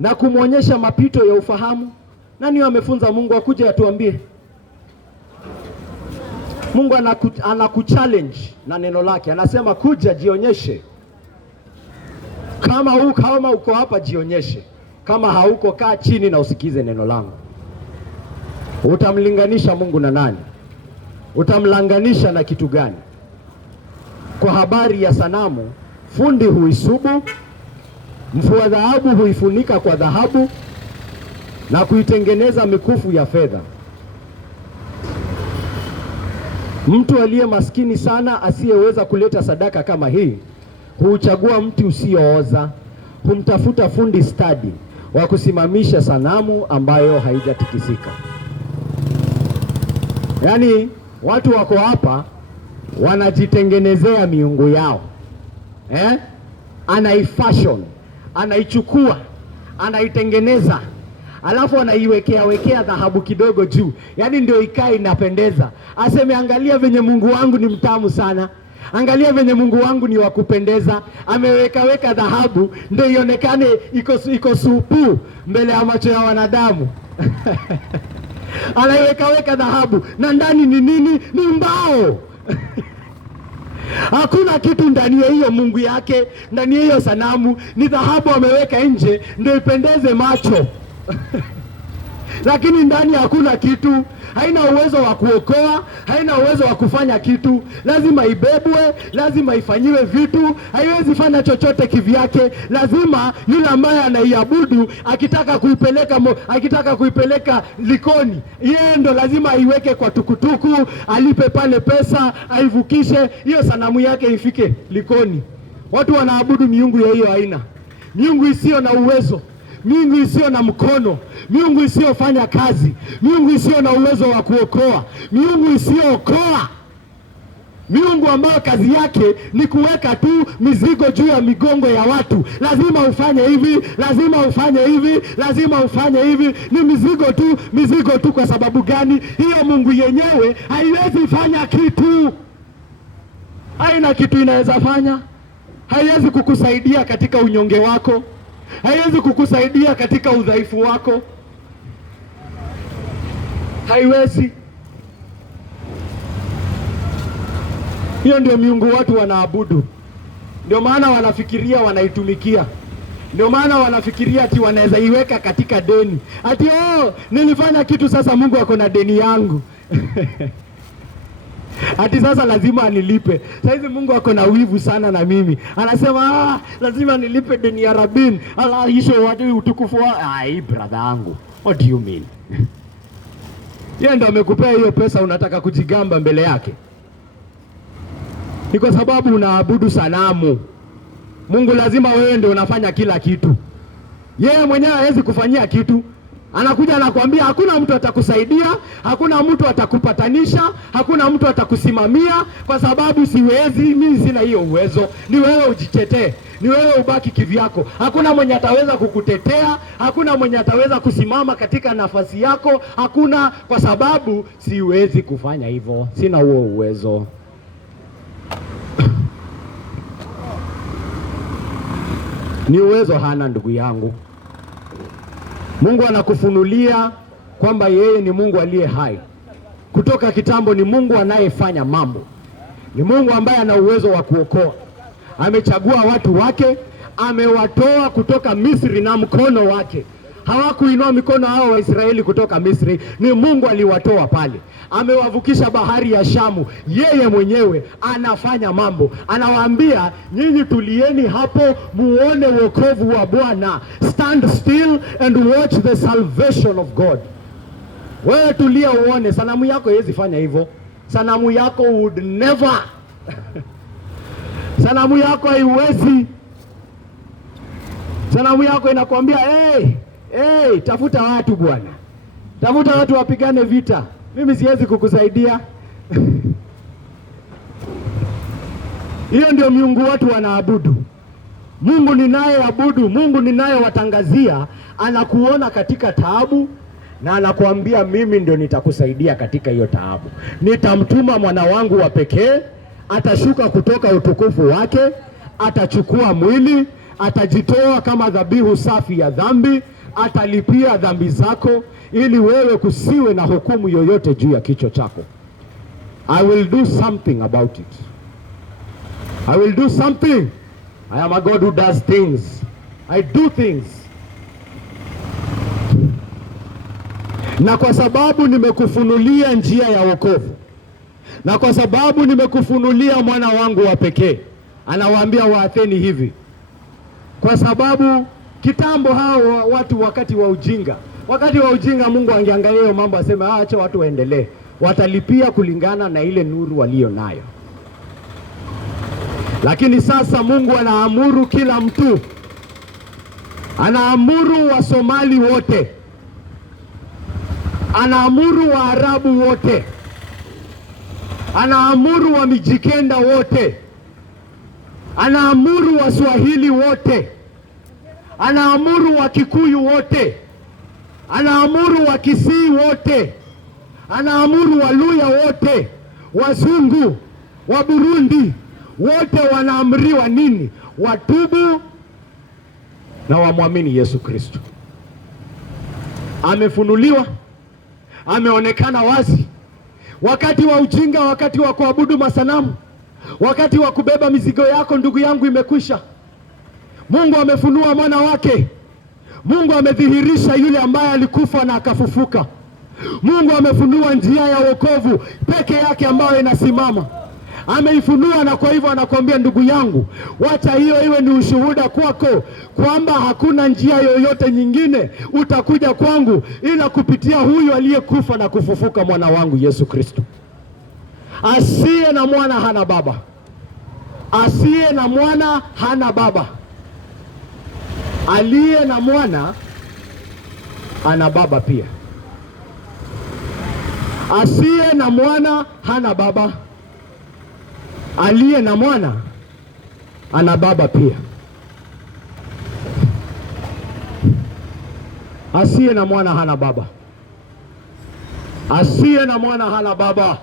na kumwonyesha mapito ya ufahamu? Nani amefunza Mungu? Akuje atuambie. Mungu anakuchallenge na neno lake, anasema kuja jionyeshe. Kama uko hapa jionyeshe, kama hauko kaa chini na usikize neno langu. Utamlinganisha Mungu na nani? Utamlinganisha na kitu gani? Kwa habari ya sanamu, fundi huisubu, mfua dhahabu huifunika kwa dhahabu na kuitengeneza mikufu ya fedha. Mtu aliye maskini sana asiyeweza kuleta sadaka kama hii huuchagua mti usiooza, humtafuta fundi stadi wa kusimamisha sanamu ambayo haijatikisika. Yaani watu wako hapa wanajitengenezea miungu yao. Anaifashion, anaichukua, anaitengeneza, alafu anaiwekea dhahabu kidogo juu, yaani ndio ikae inapendeza. Aseme angalia venye Mungu wangu ni mtamu sana, angalia venye Mungu wangu ni wa kupendeza. Ameweka dhahabu ndio ionekane iko supu mbele ya macho ya wanadamu. Anaiweka dhahabu na ndani ni nini? Ni mbao. Hakuna kitu ndani ya hiyo Mungu yake, ndani ya hiyo sanamu. Ni dhahabu ameweka nje ndio ipendeze macho. Lakini ndani hakuna kitu. Haina uwezo wa kuokoa, haina uwezo wa kufanya kitu. Lazima ibebwe, lazima ifanyiwe vitu. Haiwezi fanya chochote kivyake. Lazima yule ambaye anaiabudu akitaka kuipeleka Likoni, yeye ndo lazima aiweke kwa tukutuku, alipe pale pesa, aivukishe hiyo sanamu yake ifike Likoni. Watu wanaabudu miungu ya hiyo aina, miungu isiyo na uwezo, miungu isiyo na mkono, miungu isiyofanya kazi, miungu isiyo na uwezo wa kuokoa, miungu isiyookoa, miungu ambayo kazi yake ni kuweka tu mizigo juu ya migongo ya watu. Lazima ufanye hivi, lazima ufanye hivi, lazima ufanye hivi. Ni mizigo tu. Kwa sababu gani? Hiyo Mungu yenyewe haiwezi fanya kitu. Haina kitu inaweza fanya. Haiwezi kukusaidia katika unyonge wako, haiwezi kukusaidia katika udhaifu wako, haiwezi. Hiyo ndio miungu watu wanaabudu. Ndio maana wanafikiria wanaitumikia. Ndio maana wanafikiria ati wanaweza iweka katika deni. Ati nilifanya kitu sasa Mungu ako na deni yangu. Ati sasa lazima anilipe. Saizi Mungu ako na wivu sana na mimi. Anasema lazima nilipe deni ya Rabin. Allah hisho watu utukufu wa brother yangu. What do you mean? Yeye ndo amekupea hiyo pesa, unataka kujigamba mbele yake. Ni kwa sababu unaabudu sanamu. Mungu lazima wewe ndio unafanya kila kitu. Yeye mwenyewe hawezi kufanyia kitu. Anakuja anakuambia hakuna mtu atakusaidia, hakuna mtu atakupatanisha, hakuna mtu atakusimamia kwa sababu siwezi, mimi sina hiyo uwezo. Ni wewe ujitetee, ni wewe ubaki kivyako. Hakuna mwenye ataweza kukutetea, hakuna mwenye ataweza kusimama katika nafasi yako, hakuna, kwa sababu siwezi kufanya hivyo, sina huo uwezo. Ni uwezo hana, ndugu yangu. Mungu anakufunulia kwamba yeye ni Mungu aliye hai. Kutoka kitambo ni Mungu anayefanya mambo. Ni Mungu ambaye ana uwezo wa kuokoa. Amechagua watu wake, amewatoa kutoka Misri na mkono wake. Hawakuinua mikono hao wa Israeli kutoka Misri, ni Mungu aliwatoa pale. Amewavukisha bahari ya Shamu, yeye mwenyewe anafanya mambo. Anawaambia nyinyi tulieni hapo muone wokovu wa Bwana. Stand still and watch the salvation of God. Wewe tulia uone. Sanamu yako haiwezi fanya hivyo. Sanamu yako would never. Sanamu yako haiwezi. Sanamu yako inakwambia tafuta watu bwana, tafuta watu wapigane vita, mimi siwezi kukusaidia. Hiyo ndio miungu watu wanaabudu. Mungu ninayeabudu, Mungu ninayewatangazia, anakuona katika taabu na anakuambia mimi ndio nitakusaidia katika hiyo taabu. Nitamtuma mwana wangu wa pekee, atashuka kutoka utukufu wake, atachukua mwili, atajitoa kama dhabihu safi ya dhambi, atalipia dhambi zako ili wewe kusiwe na hukumu yoyote juu ya kichwa chako. I will do something about it. I will do something. I am a God who does things. I do things. Na kwa sababu nimekufunulia njia ya wokovu, na kwa sababu nimekufunulia mwana wangu wa pekee, anawaambia Waatheni hivi, kwa sababu kitambo hao watu wakati wa ujinga Mungu angeangalia hiyo mambo aseme acha watu waendelee, watalipia kulingana na ile nuru walio nayo. Lakini sasa Mungu anaamuru kila mtu, anaamuru wa Somali wote, anaamuru wa Arabu wote, anaamuru wa Mijikenda wote, anaamuru wa Swahili wote, anaamuru wa Kikuyu wote, anaamuru wa Kisii wote, anaamuru wa Luya wote, Wazungu, wa Burundi wote wanaamriwa nini? Watubu na wamwamini Yesu Kristo. Amefunuliwa, ameonekana wazi. Wakati wa ujinga, wakati wa kuabudu masanamu, wakati wa kubeba mizigo yako, ndugu yangu, imekwisha. Mungu amefunua mwana wake. Mungu amedhihirisha yule ambaye alikufa na akafufuka. Mungu amefunua njia ya wokovu peke yake ambayo inasimama. Ameifunua, na kwa hivyo anakuambia ndugu yangu, wacha hiyo iwe ni ushuhuda kwako kwamba hakuna njia yoyote nyingine utakuja kwangu ila kupitia huyu aliyekufa na kufufuka, mwana wangu Yesu Kristo. Asiye na mwana hana baba. Asiye na mwana hana baba. Aliye na mwana ana baba pia. Asiye na mwana hana baba. Aliye na mwana ana baba pia. Asiye na mwana hana baba. Asiye na mwana hana baba.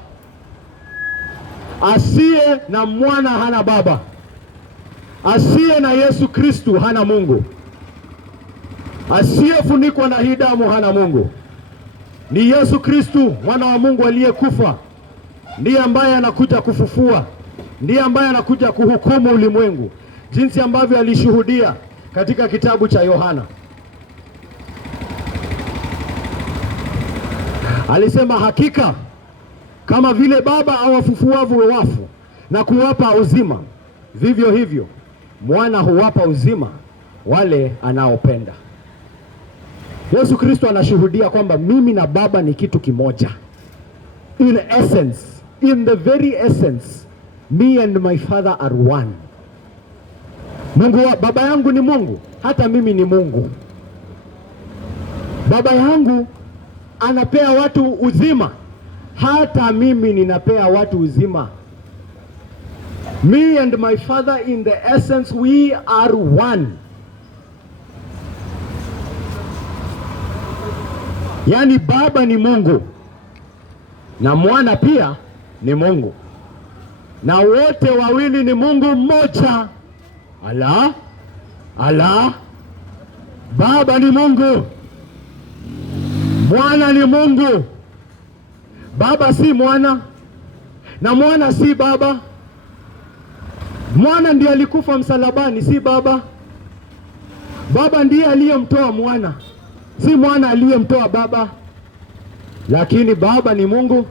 Asiye na mwana hana baba. Asiye na Yesu Kristu hana Mungu. Asiyefunikwa na hii damu hana Mungu. Ni Yesu Kristu mwana wa Mungu aliyekufa, ndiye ambaye anakuja kufufua, ndiye ambaye anakuja kuhukumu ulimwengu, jinsi ambavyo alishuhudia katika kitabu cha Yohana. Alisema hakika kama vile Baba awafufuavyo wafu na kuwapa uzima, vivyo hivyo mwana huwapa uzima wale anaopenda. Yesu Kristo anashuhudia kwamba mimi na Baba ni kitu kimoja. In essence, in the very essence, me and my Father are one. Baba yangu ni Mungu, hata mimi ni Mungu. Baba yangu anapea watu uzima, hata mimi ninapea watu uzima. Me and my Father, in the essence, we are one. Yani Baba ni Mungu na mwana pia ni Mungu, na wote wawili ni Mungu mmoja. Ala, Baba ni Mungu, mwana ni Mungu. Baba si mwana na mwana si baba. Mwana ndiye alikufa msalabani, si baba. Baba ndiye aliyemtoa mwana, si mwana aliyemtoa baba. Lakini Baba ni Mungu,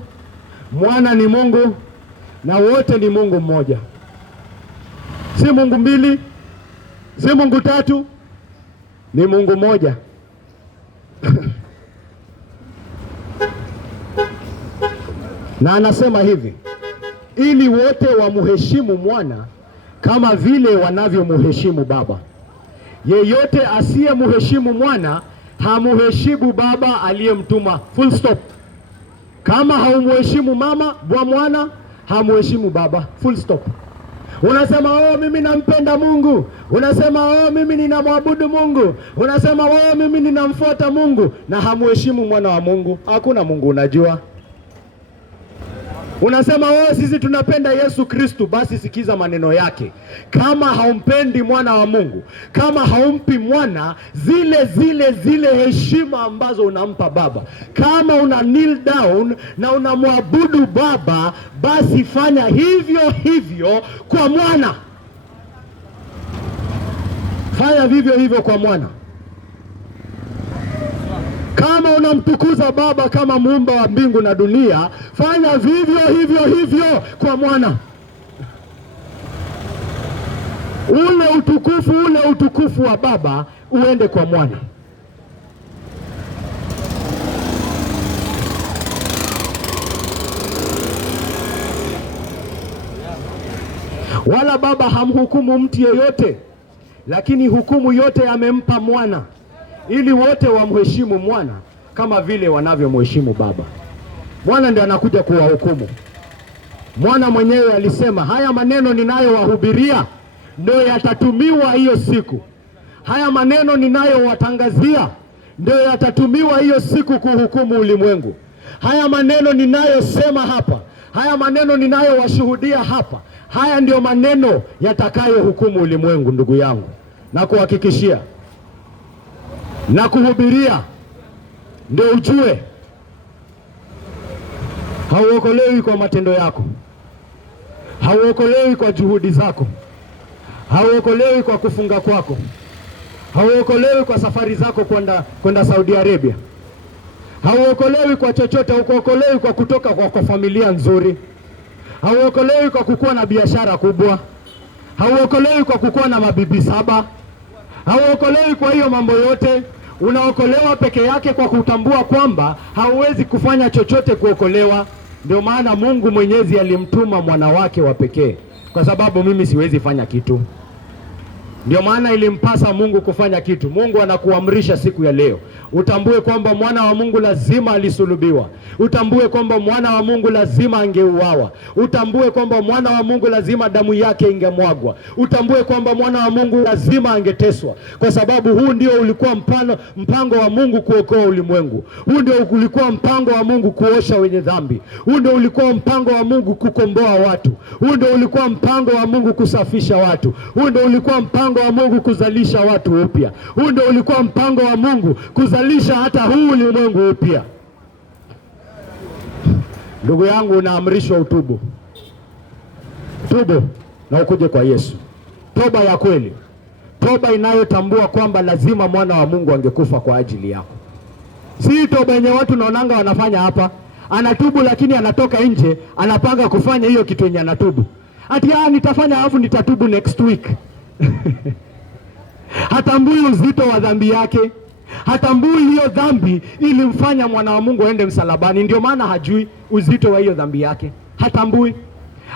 mwana ni Mungu, na wote ni Mungu mmoja. Si Mungu mbili, si Mungu tatu, ni Mungu mmoja. Na anasema hivi, ili wote wamheshimu mwana kama vile wanavyomheshimu Baba. Yeyote asiyemheshimu mwana hamuheshimu Baba aliyemtuma. Full stop. Kama haumheshimu mama wa mwana, hamuheshimu Baba. Full stop. Unasema oh, mimi nampenda Mungu. Unasema oh, mimi ninamwabudu Mungu. Unasema oh, mimi ninamfuata Mungu, na hamuheshimu mwana wa Mungu. Hakuna Mungu unajua. Unasema oh, sisi tunapenda Yesu Kristo. Basi sikiza maneno yake. Kama haumpendi mwana wa Mungu, kama haumpi mwana zile heshima ambazo unampa Baba, kama una kneel down na unamwabudu Baba, basi fanya hivyo hivyo kwa mwana. Fanya vivyo hivyo kwa mwana. Kama unamtukuza Baba kama muumba wa mbingu na dunia, fanya vivyo hivyo kwa mwana. Ule utukufu wa Baba uende kwa mwana. Wala Baba hamhukumu mtu yeyote, lakini hukumu yote amempa mwana, ili wote wamheshimu mwana kama vile wanavyomheshimu Baba. Mwana ndiye anakuja kuwahukumu. Mwana mwenyewe alisema, haya maneno ninayowahubiria ndio yatatumiwa hiyo siku. Haya maneno ninayowatangazia ndio yatatumiwa hiyo siku kuhukumu ulimwengu. Haya maneno ninayosema hapa, haya maneno ninayowashuhudia hapa, haya ndio maneno yatakayohukumu ulimwengu. Ndugu yangu, na kuhakikishia na kuhubiria, ndio ujue hauokolewi kwa matendo yako, hauokolewi kwa juhudi zako, hauokolewi kwa kufunga kwako, hauokolewi kwa safari zako kwenda Saudi Arabia, hauokolewi kwa chochote. Hauokolewi kwa kutoka kwa familia nzuri, hauokolewi kwa kukuwa na biashara kubwa, hauokolewi kwa kukuwa na mabibi 7, hauokolewi kwa hiyo mambo yote. Unaokolewa peke yake kwa kutambua kwamba hauwezi kufanya chochote kuokolewa. Ndio maana Mungu Mwenyezi alimtuma mwana wake wa pekee, kwa sababu mimi siwezi fanya kitu. Ndio maana ilimpasa Mungu kufanya kitu. Mungu anakuamrisha siku ya leo utambue kwamba mwana wa Mungu lazima alisulubiwa. Utambue kwamba mwana wa Mungu lazima angeuawa. Utambue kwamba mwana wa Mungu lazima damu yake ingemwagwa. Utambue kwamba mwana wa Mungu lazima angeteswa, kwa sababu huu ndio ulikuwa mpango wa Mungu kuokoa ulimwengu. Huu ndio ulikuwa mpango wa Mungu kuosha wenye dhambi. Huu ndio ulikuwa mpango wa Mungu kukomboa watu. Huu ndio ulikuwa mpango wa Mungu kusafisha watu. Huu ndio ulikuwa mpango wa Mungu kuzalisha watu upya. Huu ndio ulikuwa mpango wa Mungu kuzalisha hata huu ulimwengu upya. Ndugu yangu, unaamrishwa utubu. Tubu na ukuje kwa Yesu. Toba ya kweli. Toba inayotambua kwamba lazima mwana wa Mungu angekufa kwa ajili yako. Si toba yenye watu naonanga wanafanya hapa. Anatubu lakini anatoka nje anapanga kufanya hiyo kitu yenye anatubu. Ati nitafanya alafu nitatubu next week. Hatambui uzito wa dhambi yake. Hatambui hiyo dhambi ilimfanya mwana wa Mungu aende msalabani. Ndio maana hajui uzito wa hiyo dhambi yake. Hatambui.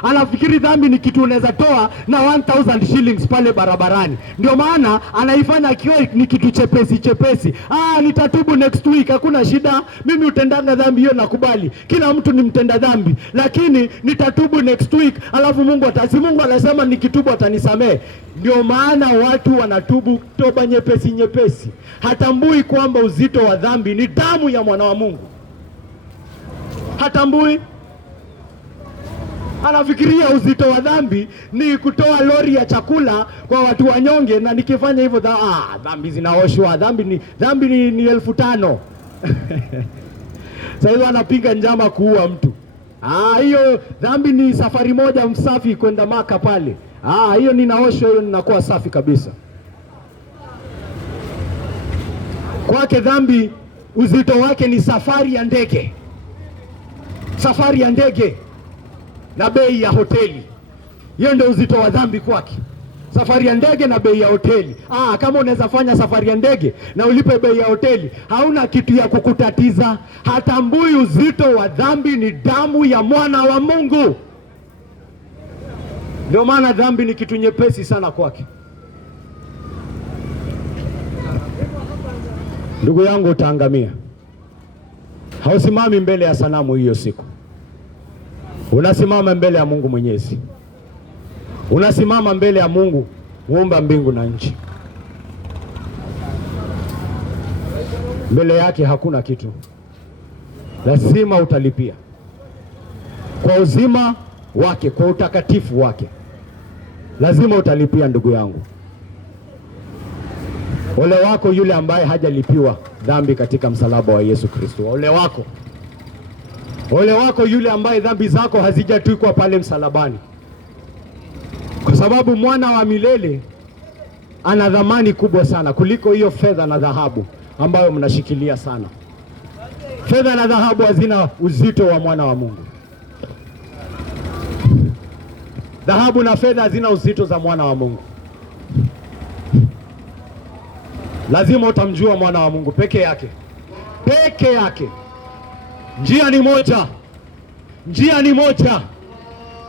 Anafikiri dhambi ni kitu unaweza toa na 1000 shillings pale barabarani. Ndio maana anaifanya kiwa ni kitu chepesi. Nitatubu next week, hakuna shida. Mimi utendanga dhambi hiyo nakubali. Kila mtu ni mtenda dhambi. Lakini nitatubu next week, alafu Mungu Mungu anasema nikitubu atanisamehe. Ndio maana watu wanatubu toba nyepesi. Hatambui kwamba uzito wa dhambi ni damu ya mwana wa Mungu. Hatambui. Anafikiria uzito wa dhambi ni kutoa lori ya chakula kwa watu wanyonge, na nikifanya hivyo dhambi zinaoshwa. Dhambi ni 1500. Sasa hizo anapiga njama kuua mtu. Hiyo dhambi ni safari moja msafi kwenda Maka pale. Hiyo ninaoshwa, hiyo ninakuwa safi kabisa. Kwake dhambi uzito wake ni safari ya ndege. Safari ya ndege na bei ya hoteli. Hiyo ndio uzito wa dhambi kwake. Safari ya ndege na bei ya hoteli. Kama unaweza fanya safari ya ndege na ulipe bei ya hoteli, hauna kitu ya kukutatiza. Hatambui uzito wa dhambi ni damu ya mwana wa Mungu. Ndio maana dhambi ni kitu nyepesi sana kwake. Ndugu yangu, utaangamia. Hausimami mbele ya sanamu hiyo siku. Unasimama mbele ya Mungu Mwenyezi. Unasimama mbele ya Mungu, muumba mbingu na nchi. Mbele yake hakuna kitu. Lazima utalipia kwa uzima wake, kwa utakatifu wake. Lazima utalipia, ndugu yangu. Ole wako yule ambaye hajalipiwa dhambi katika msalaba wa Yesu Kristo. Ole wako. Ole wako yule ambaye dhambi zako hazijatwikwa pale msalabani. Kwa sababu mwana wa milele ana dhamani kubwa sana kuliko hiyo fedha na dhahabu ambayo mnashikilia sana. Fedha na dhahabu hazina uzito wa mwana wa Mungu. Dhahabu na fedha hazina uzito za mwana wa Mungu. Lazima utamjua mwana wa Mungu peke yake. Peke yake. Njia ni moja. Njia ni moja.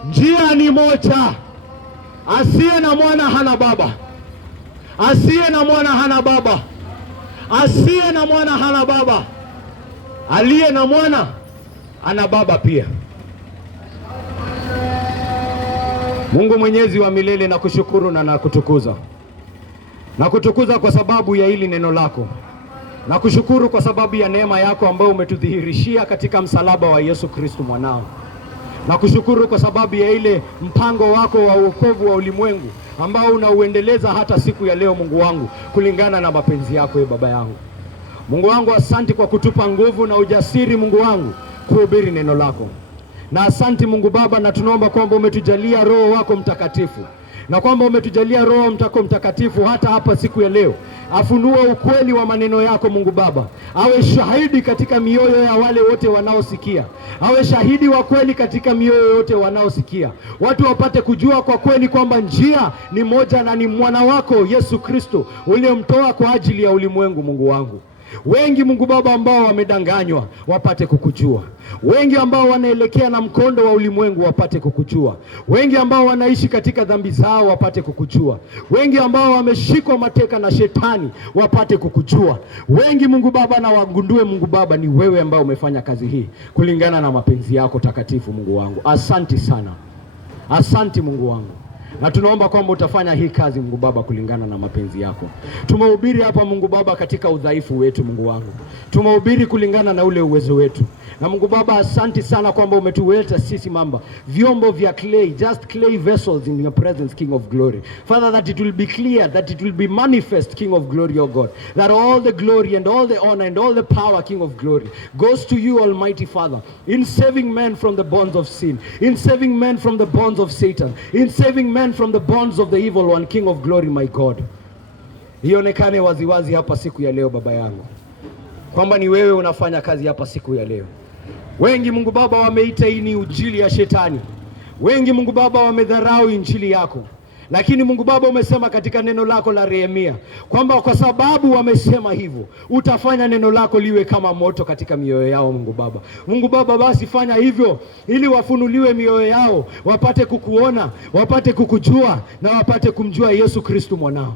Njia ni moja. Asiye na mwana hana baba. Asiye na mwana hana baba. Asiye na mwana hana baba. Aliye na mwana ana baba pia. Mungu Mwenyezi wa milele, nakushukuru na nakutukuza. Nakutukuza kwa sababu ya hili neno lako. Nakushukuru kwa sababu ya neema yako ambayo umetudhihirishia katika msalaba wa Yesu Kristo mwanao. Nakushukuru kwa sababu ya ile mpango wako wa wokovu wa ulimwengu ambao unauendeleza hata siku ya leo, Mungu wangu, kulingana na mapenzi yako, Baba yangu. Mungu wangu, asante kwa kutupa nguvu na ujasiri, Mungu wangu, kuhubiri neno lako. Na asante Mungu Baba, na tunaomba kwamba umetujalia Roho wako Mtakatifu, na kwamba umetujalia Roho Mtakatifu hata hapa siku ya leo, afunue ukweli wa maneno yako Mungu Baba, awe shahidi katika mioyo ya wale wote wanaosikia, awe shahidi wa kweli katika mioyo yote wanaosikia. Watu wapate kujua kwa kweli kwamba njia ni moja na ni mwana wako Yesu Kristo uliyemtoa kwa ajili ya ulimwengu. Mungu wangu, wengi Mungu Baba ambao wamedanganywa wapate kukujua. Wengi ambao wanaelekea na mkondo wa ulimwengu wapate kukujua. Wengi ambao wanaishi katika dhambi zao wapate kukujua. Wengi ambao wameshikwa mateka na shetani wapate kukujua. Wengi Mungu Baba, na wagundue Mungu Baba ni wewe ambao umefanya kazi hii kulingana na mapenzi yako takatifu. Mungu wangu, asanti sana. Asanti Mungu wangu. Na tunaomba kwamba utafanya hii kazi Mungu Baba kulingana na mapenzi yako. Tumehubiri hapa Mungu Baba katika udhaifu wetu Mungu wangu. Tumehubiri kulingana na ule uwezo wetu. Na Mungu Baba, asante sana kwamba umetuweka sisi mamba vyombo vya clay, just clay vessels in your presence, King of glory. Father, that it will be clear, that it will be manifest, King of glory, O God, that all the glory and all the honor and all the power, King of glory, goes to you, Almighty Father, in saving men from the bonds of sin, in saving men from the bonds of Satan, in saving men from the bonds of the evil one, King of glory, my God. Ionekane waziwazi hapa siku ya leo Baba yangu, kwamba ni wewe unafanya kazi hapa siku ya leo. Wengi Mungu Baba wameita hii ni injili ya shetani. Wengi Mungu Baba wamedharau injili yako. Lakini Mungu Baba, umesema katika neno lako la Nehemia kwamba kwa sababu wamesema hivyo, utafanya neno lako liwe kama moto katika mioyo yao Mungu Baba. Mungu Baba, basi fanya hivyo ili wafunuliwe mioyo yao, wapate kukuona, wapate kukujua, na wapate kumjua Yesu Kristo mwanao.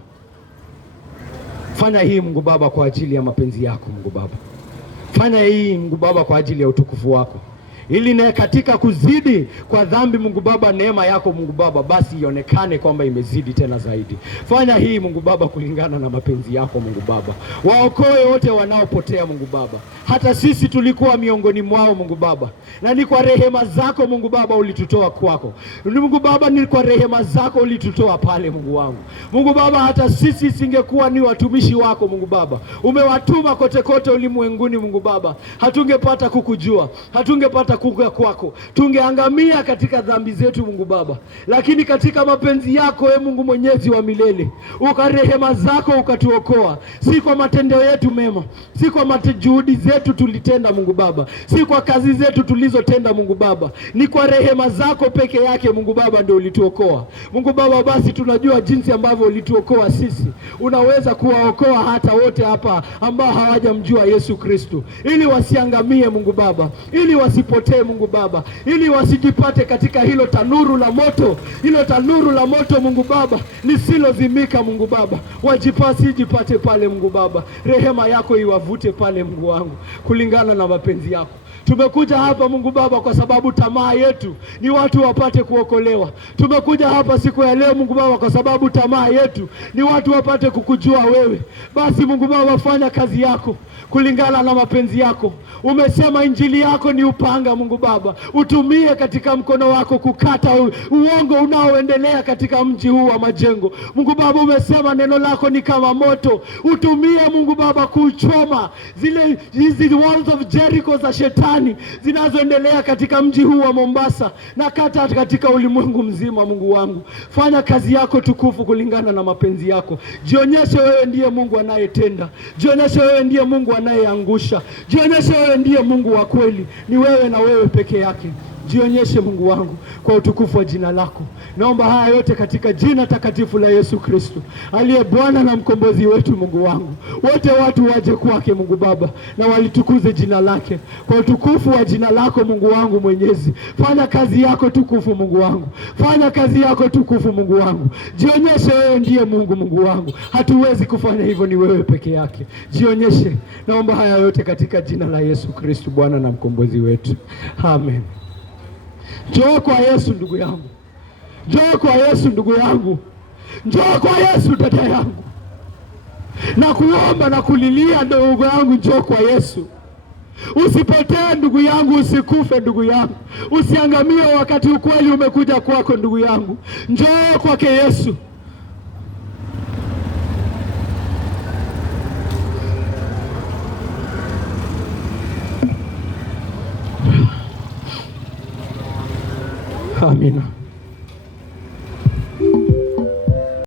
Fanya hii Mungu Baba kwa ajili ya mapenzi yako Mungu Baba. Fanya hii Mungu Baba kwa ajili ya utukufu wako, ili na katika kuzidi kwa dhambi Mungu Baba, neema yako Mungu Baba basi ionekane kwamba imezidi tena zaidi. Fanya hii Mungu Baba kulingana na mapenzi yako Mungu Baba. Waokoe wote wanaopotea Mungu Baba. Hata sisi tulikuwa miongoni mwao Mungu Baba, na ni kwa rehema zako Mungu Baba ulitutoa kwako. Mungu Baba, ni kwa rehema zako ulitutoa pale Mungu wangu. Mungu Baba, hata sisi singekuwa ni watumishi wako Mungu Baba, umewatuma kote kote ulimwenguni Mungu Baba, hatungepata kukujua, hatungepata kuja kwako, tungeangamia katika dhambi zetu Mungu Baba. Lakini katika mapenzi yako Mungu Mwenyezi wa milele, ukarehema zako ukatuokoa, si kwa matendo yetu mema, si kwa juhudi zetu tulitenda Mungu Baba, si kwa kazi zetu tulizotenda Mungu Baba, ni kwa rehema zako peke yake Mungu Baba ndio ulituokoa Mungu Baba. Basi tunajua jinsi ambavyo ulituokoa sisi, unaweza kuwaokoa hata wote hapa ambao hawajamjua Yesu Kristo, ili wasiangamie Mungu Baba, ili wasipotee Mungu Baba, ili wasijipate katika hilo tanuru la moto, hilo tanuru la moto Mungu Baba lisilozimika Mungu Baba, wajipate pale Mungu Baba. Rehema yako iwavute pale Mungu wangu kulingana na mapenzi yako. Tumekuja hapa Mungu Baba kwa sababu tamaa yetu ni watu wapate kuokolewa. Tumekuja hapa siku ya leo Mungu Baba kwa sababu tamaa yetu ni watu wapate kukujua wewe. Basi Mungu Baba, fanya kazi yako kulingana na mapenzi yako. Umesema injili yako ni upanga Mungu Baba, utumie katika mkono wako kukata uongo unaoendelea katika mji huu wa Majengo. Mungu Baba, umesema neno lako ni kama moto, utumie Mungu Baba kuchoma hizi walls of Jericho za shetani zinazoendelea katika mji huu wa Mombasa na katika ulimwengu mzima. Mungu wangu, fanya kazi yako tukufu kulingana na mapenzi yako. Jionyeshe wewe ndiye Mungu anayetenda, jionyeshe wewe ndiye Mungu anayeangusha, jionyeshe wewe ndiye Mungu wa kweli. Ni wewe na wewe peke yake. Jionyeshe Mungu wangu kwa utukufu wa jina lako. Naomba haya yote katika jina takatifu la Yesu Kristo, aliye Bwana na mkombozi wetu. Mungu wangu, wote watu waje kwake Mungu Baba na walitukuze jina lake kwa utukufu wa jina lako. Mungu wangu mwenyezi, fanya kazi yako tukufu Mungu wangu, fanya kazi yako tukufu Mungu wangu. Jionyeshe wewe ndiye Mungu. Mungu wangu, hatuwezi kufanya hivyo, ni wewe peke yake. Jionyeshe. Naomba haya yote katika jina la Yesu Kristo, Bwana na mkombozi wetu. Amen. Njoo kwa Yesu ndugu yangu, njoo kwa Yesu ndugu yangu, njoo kwa Yesu dada yangu, na kuomba na kulilia ndugu yangu, njoo kwa Yesu. Usipotee ndugu yangu, usikufe ndugu yangu, usiangamie wakati ukweli umekuja kwako ndugu yangu. Njoo kwake Yesu. Amina.